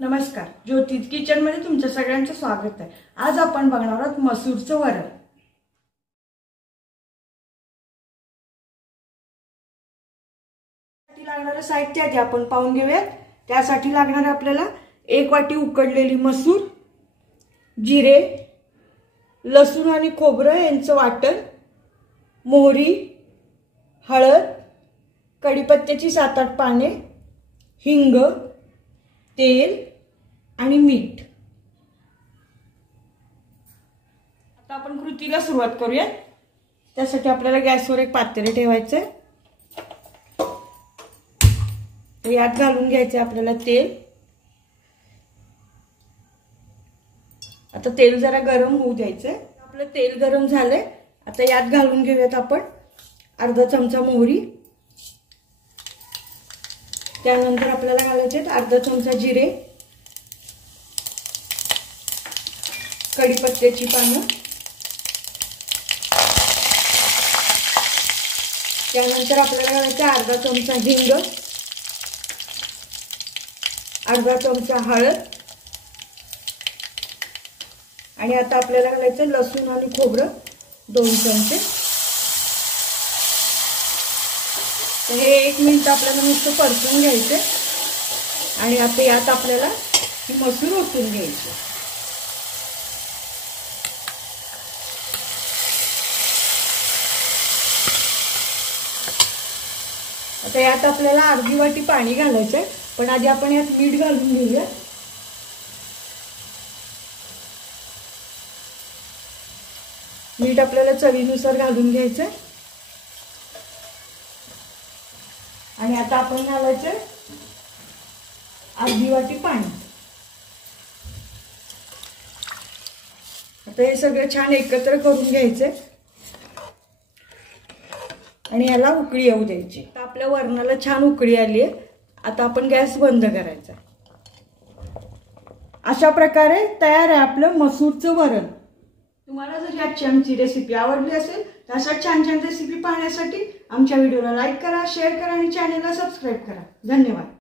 नमस्कार, ज्योतिष किचन मध्ये तुमचं सगळ्यांचं स्वागत आहे। आज आपण बघणार आहोत मसूरचं वरण। त्यासाठी लागणारे साहित्य आधी आपण पाहून घेऊयात। त्यासाठी लागणार आपल्याला 1 वाटी उकडलेली मसूर, जिरे, लसूण आणि खोबरं यांचं वाटण, मोहरी, हळद, कढीपत्त्याची 7-8 पाने, हिंग, तेल आणि मीठ। आता आपण कृतीला सुरुवात करूया। त्यासाठी आपल्याला गॅसवर एक पातेलं ठेवायचं आहे। यात घालून घ्यायचं आपल्याला तेल। आता तेल जरा गरम होऊ द्यायचं। आपलं तेल गरम झालंय। आता यात घालून घेऊयात आपण अर्धा चमचा मोहरी, त्यानंतर आपल्याला घालायचे अर्धा चमचा जिरे, कढीपत्त्याची पानं, त्यानंतर आपल्याला घालायचे अर्धा चमचा हिंग, अर्धा चमचा हळद आणि आता आपल्याला घालायचं लसूण आणि खोबरं 2 चमचे। हे 1 मिनिट आपल्याला नुसतं परतून घ्यायचे आणि आता यात आपल्याला ही मसूर ओतून घ्यायची। आता यात आपल्याला अर्धी वाटी पाणी घालायचंय, पण आधी आपण यात मीठ घालून घेऊया। मीठ आपल्याला चवीनुसार घालून घ्यायचंय आणि आता आपण घालायचं अर्धी वाटी पाणी। आता हे सगळं छान एकत्र करून घ्यायचंय आणि याला उकळी येऊ द्यायची। आता आपल्या वरणाला छान उकळी आली आहे। आता आपण गॅस बंद करायचा। अशा प्रकारे तयार आहे आपलं मसूरचं वरण। तुम्हाला जर आजची आमची रेसिपी आवडली असेल तर अशा छान छान रेसिपी पाहण्यासाठी आमच्या व्हिडिओला लाईक करा, शेअर करा आणि चॅनलला सबस्क्राइब करा। धन्यवाद।